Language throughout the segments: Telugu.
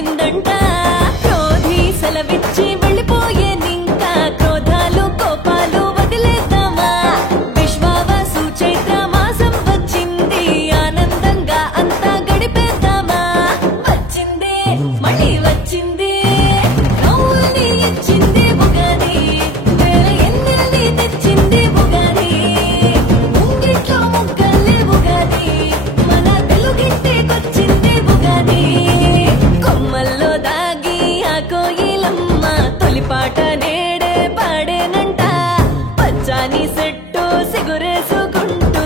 వచ్చిందంట క్రోధి సెలవిచ్చి వెళ్ళిపోయే నింకా క్రోధాలు కోపాలు వదిలేద్దామా విశ్వావసు చైత్ర మాసం వచ్చింది ఆనందంగా అంతా గడిపేద్దామా వచ్చింది మళ్ళీ వచ్చింది నవ్వుల్ని ఇచ్చింది ఉగాది వేల ఎన్నెల్ని తెచ్చింది ఉగాది ముంగిట్లో ముగ్గల్లే ఉగాది మన తెలుగింటికొచ్చింది ఉగాది కొమ్మల్లో దాగి ఆ కోయిలమ్మ తొలిపాట నేడే పాడేనంట పచ్చాని సెట్టు సిగురేసుకుంటూ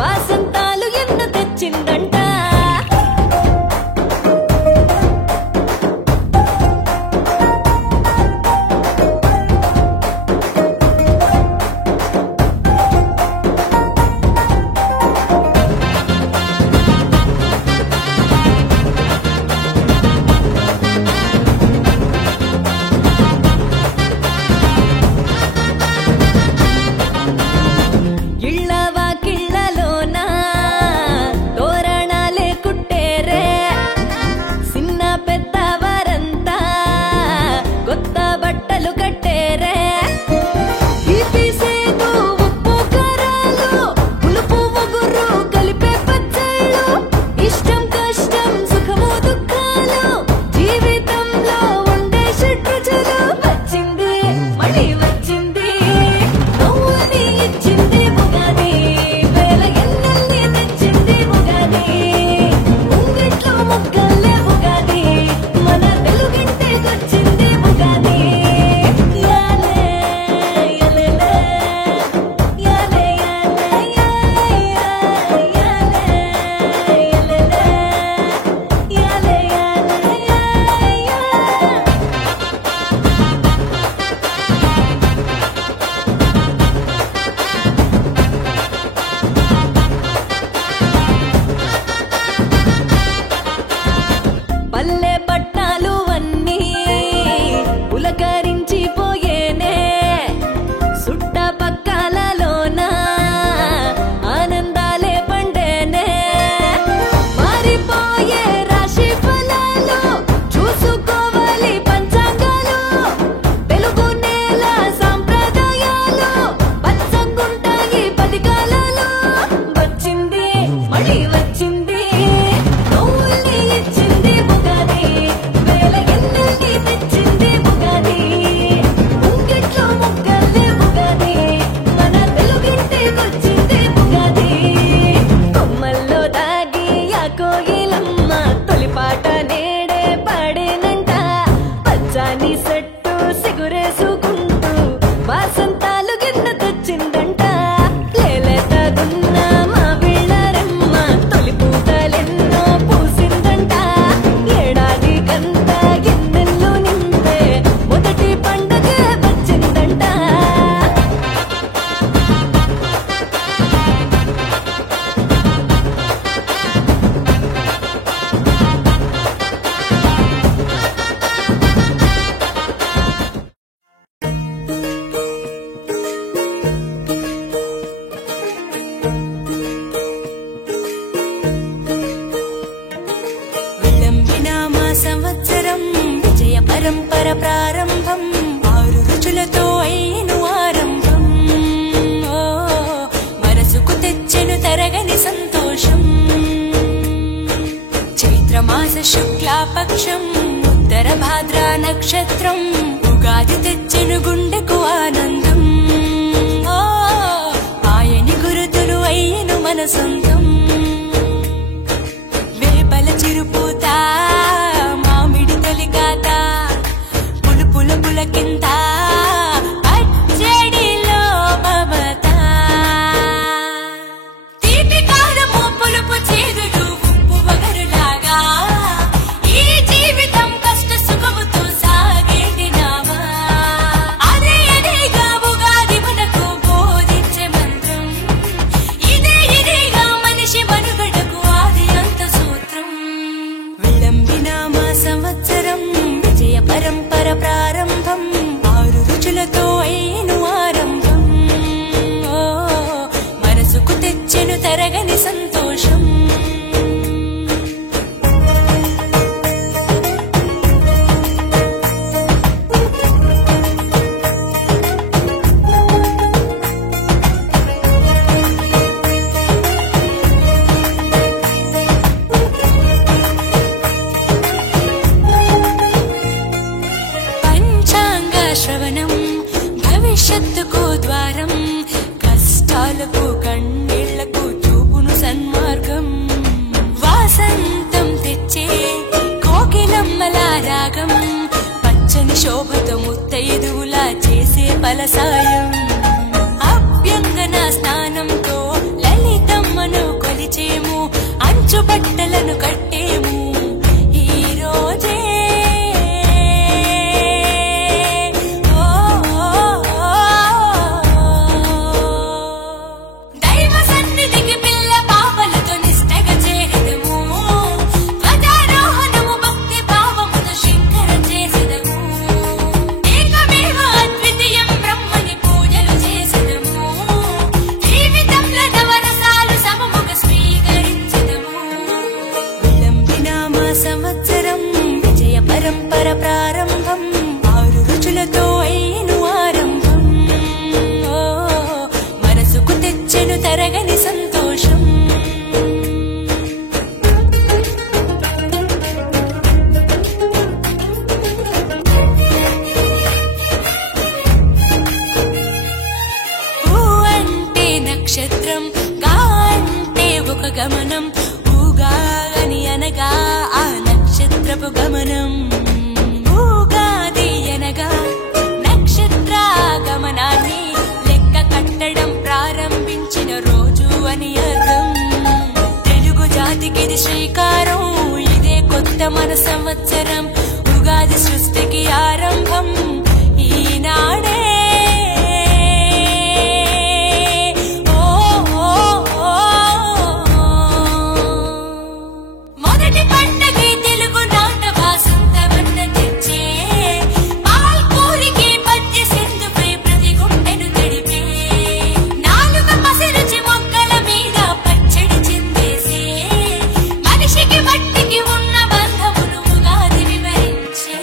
వాసంతాలు ఎన్నో తెచ్చిందంట ప్రారంభం 6 రుచులతో అయిను ఆరంభం మనసుకు తెచ్చెను తరగని సంతోషం చైత్రమాస శుక్లాపక్షం ఉత్తర భాద్రా నక్షత్రం ఉగాది తెచ్చెను గుండెకు ఆనందం ఆయని గురుతులు అయిను మన సొంతం వేపల చిరుపూత మామిడి తొలికాత పులకింత అచ్చడిలో మమత తీపి కారము పులుపు చేదులు ఉప్పు వగరులాగా ఈ జీవితం కష్ట సుఖముతో సాగేది నావా అదే అదేగా ఉగాది మనకు బోధించే మంత్రం ఇదేగా మనిషి మనుగడకు ఆది అంత సూత్రం విళంబినామ సంవత్సరం విజయ పరంపర ప్రారంభం 6 రుచులతో అయిను ఆరంభం మనసుకు తెచ్చెను తరగని సంతోషం మార్గం వాసంతం తెచ్చే కోకిలమ్మల రాగం పచ్చని శోభతో ముత్తైదువులా చేసే పలసాయం అభ్యంగన స్నానంతో లలితమ్మను కొలిచేము అంచు బట్టలను కట్టేము ఈ రోజే దైవ సన్నిధికి పిల్ల పాపలతో నిష్టగా చేరెదము ధ్వజారోహణము భక్తి భావముతో శంకర చేసెదము ఏకమేవ అద్వితీయం బ్రహ్మని పూజలు చేసెదము జీవితంలో నవరసాలు సమముగా స్వీకరించెదము విలంబినామ సంవత్సరం విజయ పరంపర ప్రారంభం 6 రుచులతో అయిను ఆరంభం మనసుకు తెచ్చెను తరగని సంతోషం ఊ అంటే నక్షత్రం గా అంటే ఒక గమనం ఊగా అని అనగా ఆ నక్షత్రపు గమనం ఊగాది అనగా నక్షత్ర గమనాన్ని లెక్క కట్టడం ప్రారంభించిన రోజు అని అర్థం తెలుగు జాతికిది శ్రీకారం ఇదే కొత్త మన సంవత్సరం ఉగాది సృష్టికి ఆరంభం ఈనాడే మొదటి పండగే తెలుగు నాట వాసంతవన్న తెచ్చే పాల్పూరికి పద్య సింధుపై ప్రతి గుండెను తడిపే నాలుక పసిరుచి మొక్కల మీద పచ్చడి చిందేసే మనిషికి మట్టికి ఉన్న బంధమును ఉగాది వివరించే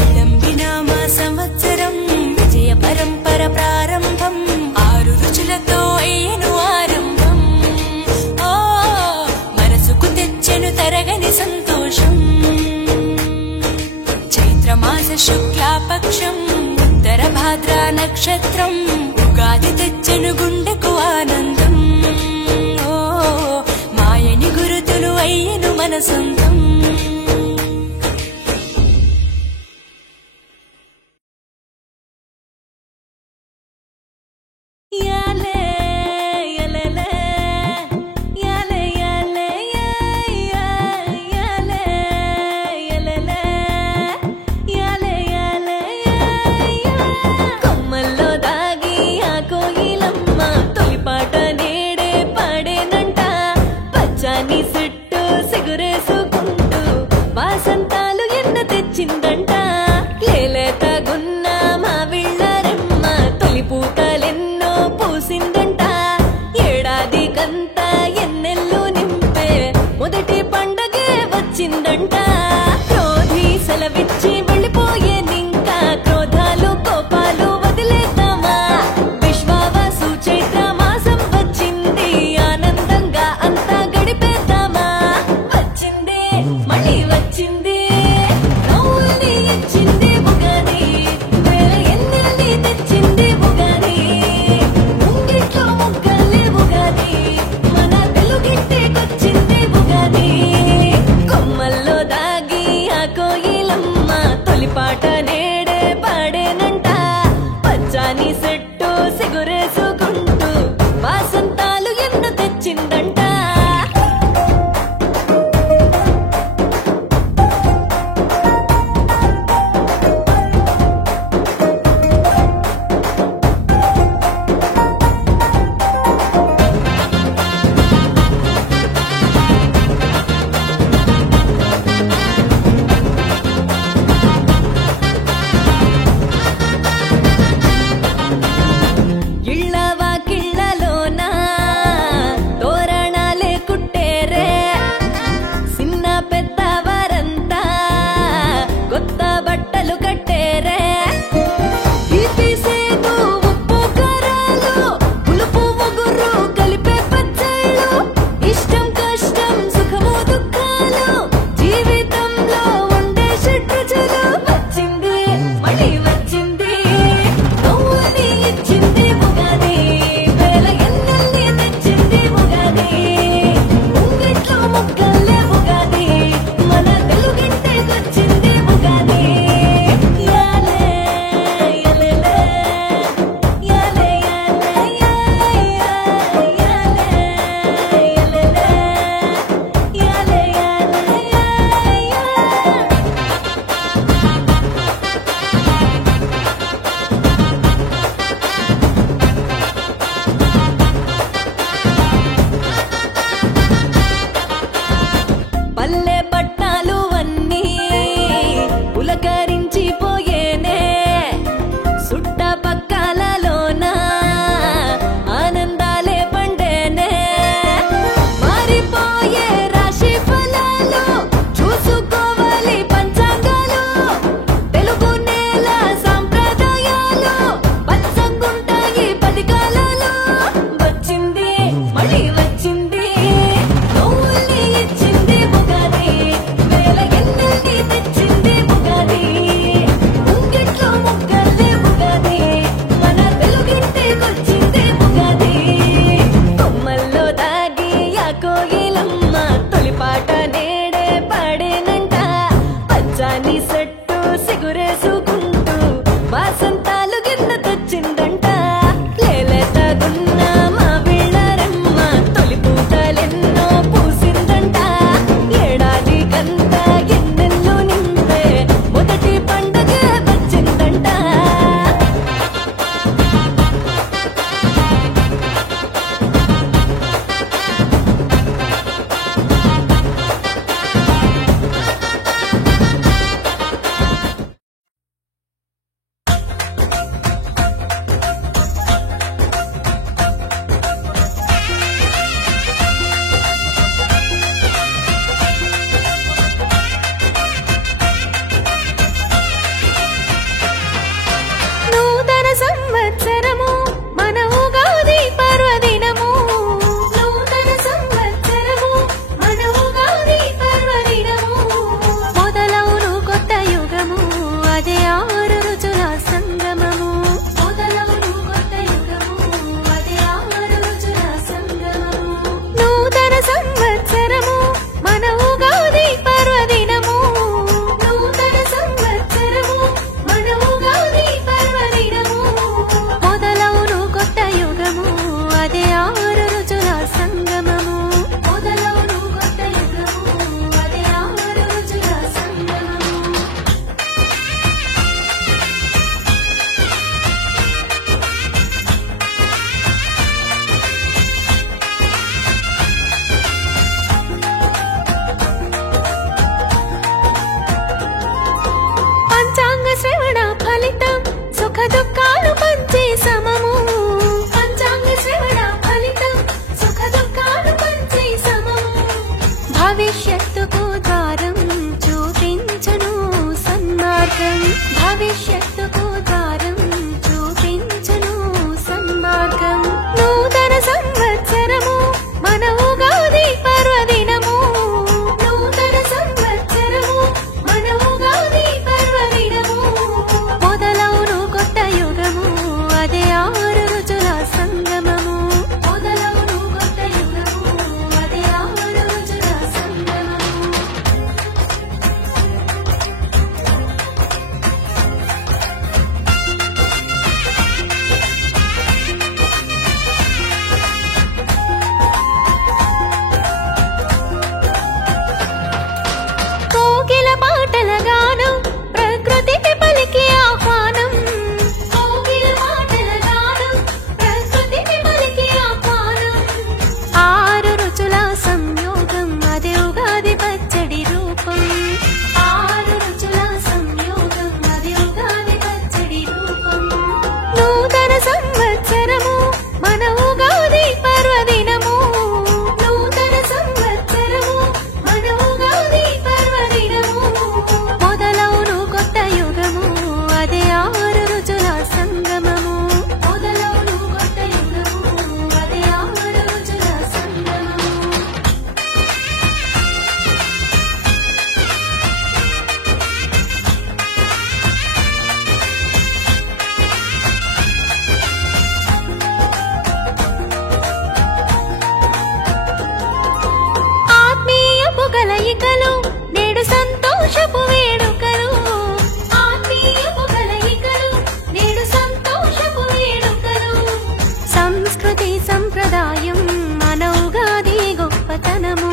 విలంబినామ సంవత్సరం విజయ పరంపర ప్రారంభం 6 రుచులతో అయిను ఆరంభం మనసుకు తెచ్చెను తరగని సంతోషం చైత్రమాస శుక్లాపక్షం ఉత్తర భాద్ర నక్షత్రం ఉగాది తెచ్చెను గుండెకు ఆనందం మాయని గురుతులు అయ్యను మన సొంతం యాలే యాలే యాలే యాలే యాలే యాలే యాలే కొమ్మల్లో దాగి ఆ కోయిలమ్మ తొలిపాట నేడే పాడేనంట పచ్చాని చుట్టూ సిగురేసుకుంటూ వాసంతాలు ఎన్న తెచ్చిందంట లేలేత గున్న మా విళ్ళరెమ్మ తొలి పూతలెన్నో పూసిందంట ఏడాది కంత ఎన్నెల్లు నింపే మొదటి పండగే వచ్చిందంట క్రోధి సెలవిచ్చి వెళ్ళిపోయేనింకా క్రోధాలు కోపాలు వదిలేద్దామా విశ్వావాసు చైత్ర మాసం వచ్చింది ఆనందంగా అంతా గడిపేద్దామా వచ్చింది మళ్ళీ వచ్చింది నవ్వుల్ని ఇచ్చింది ఉగాది వేల ఎన్నెల్ని తెచ్చింది ఉగాది ముంగిట్లో ముగ్గల్లే ఉగాది మన తెలుగింటికొచ్చింది ఉగాది కొమ్మల్లో దాగి ఆ కోయిలమ్మ మళ్ళీ వచ్చింది నవ్వుల్ని ఇచ్చింది ఉగాది వేల ఎన్నెల్ని తెచ్చింది ఉగాది ముంగిట్లో ముగ్గల్లే ఉగాది మన తెలుగింటికొచ్చింది ఉగాది కొమ్మల్లో దాగి ఆ కోయిలమ్మ తొలిపాట నేడే పాడేనంట పచ్చాని సెట్టు సిగురేసుకుంటూ వాసంతాలు గిన్న తెచ్చిందంట లేలేతగున్న మా పిల్లరమ్మ తొలి పూతలెన్నో పూసిందంట ఏడాది కంతా ఎన్నెల్లు నింపే మొదటి పండుగ వచ్చిందంట నూతన సంవత్సరము మన ఉగాది పర్వదినము నూతన సంవత్సరము మన ఉగాది పర్వదినము మొదలవును కొత్త యుగము అదే 6 రుచుల సంగమము మొదలవును కొత్త యుగము అదే 6 రుచుల సంగమము నూతన సంవత్సరము మన ఉగాది పర్వదినము నూతన సంవత్సరము మన ఉగాది పర్వదినము మొదలవును కొత్త యుగము అదే 6 రుచుల సంగమము మొదలవును కొత్త యుగము అదే 6 రుచుల సంగమము పంచాంగ శ్రవణ ఫలితం సుఖ దుఃఖాలు పంచే సమము పంచాంగ శ్రవణ ఫలితం సుఖ దుఃఖాలు పంచే సమము భవిష్యత్తుకు ద్వారం చూపించును సన్మార్గం భవిష్యత్తుకు ద్వారం చూపించును సన్మార్గం నూతన సంవత్సరము మన ఉగాది పర్వదినము నూతన సంవత్సరము మన ఉగాది పర్వదినము మొదలవును కొత్త యుగము అదే 6 రుచుల సంగమము మొదలవును కొత్త యుగము అదే 6 రుచుల సంగమము కోకిల పాటల గానం ప్రకృతికి పలికి ఆహ్వానం కోకిల పాటల గానం ప్రకృతికి పలికి ఆహ్వానం 6 రుచుల సంయోగం అదే ఉగాది పచ్చడి రూపం 6 రుచుల సంయోగం అదే ఉగాది పచ్చడి రూపం నూతన సంవత్సరము మన ఉగాది పర్వదినము నూతన సంవత్సరము మన ఉగాది పర్వదినము మొదలవును కొత్త యుగము అదే 6 రుచుల సంగమము మొదలవును కొత్త యుగము అదే 6 రుచుల సంగమము ఆత్మీయపు కలయికలు నేడు సంతోషపు వేడుకలు ఆత్మీయపు కలయికలు నేడు సంతోషపు వేడుకలు సంస్కృతి సంప్రదాయం మన ఉగాది గొప్పతనము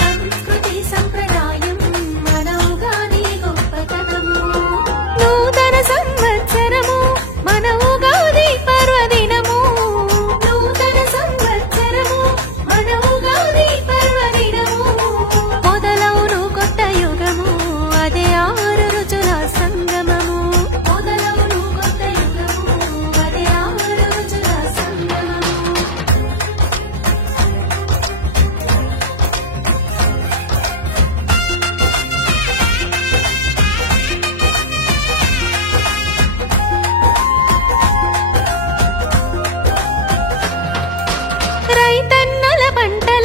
సంస్కృతి సంప్రదాయం మన ఉగాది గొప్పతనము నూతన సంవత్సరము మన ఉగాది పర్వదినము నూతన సంవత్సరము మన ఉగాది పర్వదినము మొదలవును కొత్త యుగము అదే 6 రుచుల సంగమము మొదలవును కొత్త యుగము అదే 6 రుచుల సంగమము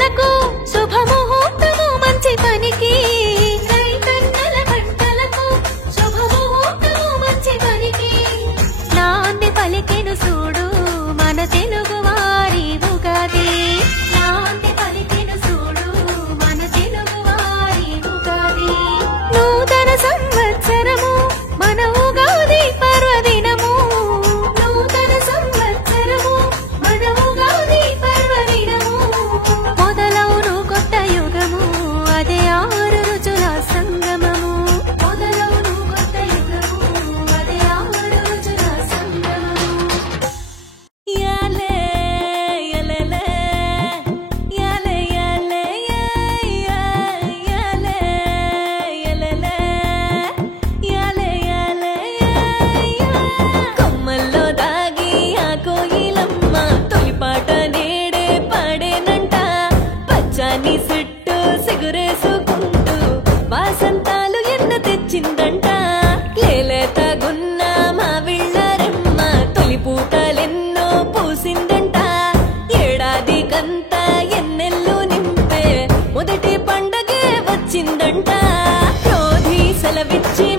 బట్టలకు శుభముహూర్తము మంచి పనికి రైతన్నల బట్టలకు శుభముహూర్తము మంచి పనికి నాంది పలికెను చూడు మన తెలుగు వారి ఉగాది నాంది పలికెను చూడు మన తెలుగు వారి ఉగాది నూతన సంవత్సరము మన ఉగాది పర్వదినము నూతన సంవత్సరము మన ఉగాది పర్వదినము మొదలవును కొత్త యుగము అదే 6 రుచుల సంగమము మొదలవును కొత్త యుగము అదే 6 రుచుల సంగమము యాలే యాలేలే యాలే యాలే యాలే యాలేలే యాలే యాలే కొమ్మల్లో దాగి ఆ కోయిలమ్మ తొలిపాట నేడే పాడేనంట పచ్చాని చుట్టూ సిగురేసుకుంటూ వాసంతాలు ఎన్న తెచ్చిందంట లేలేత గున్న మావిళ్ళరెమ్మ తొలి పూటలెన్నో పూసిందంట ఏడాది కంతా ఎన్నెల్లు నింపే మొదటి పండగే వచ్చిందంట రోజీ సెలవిచ్చి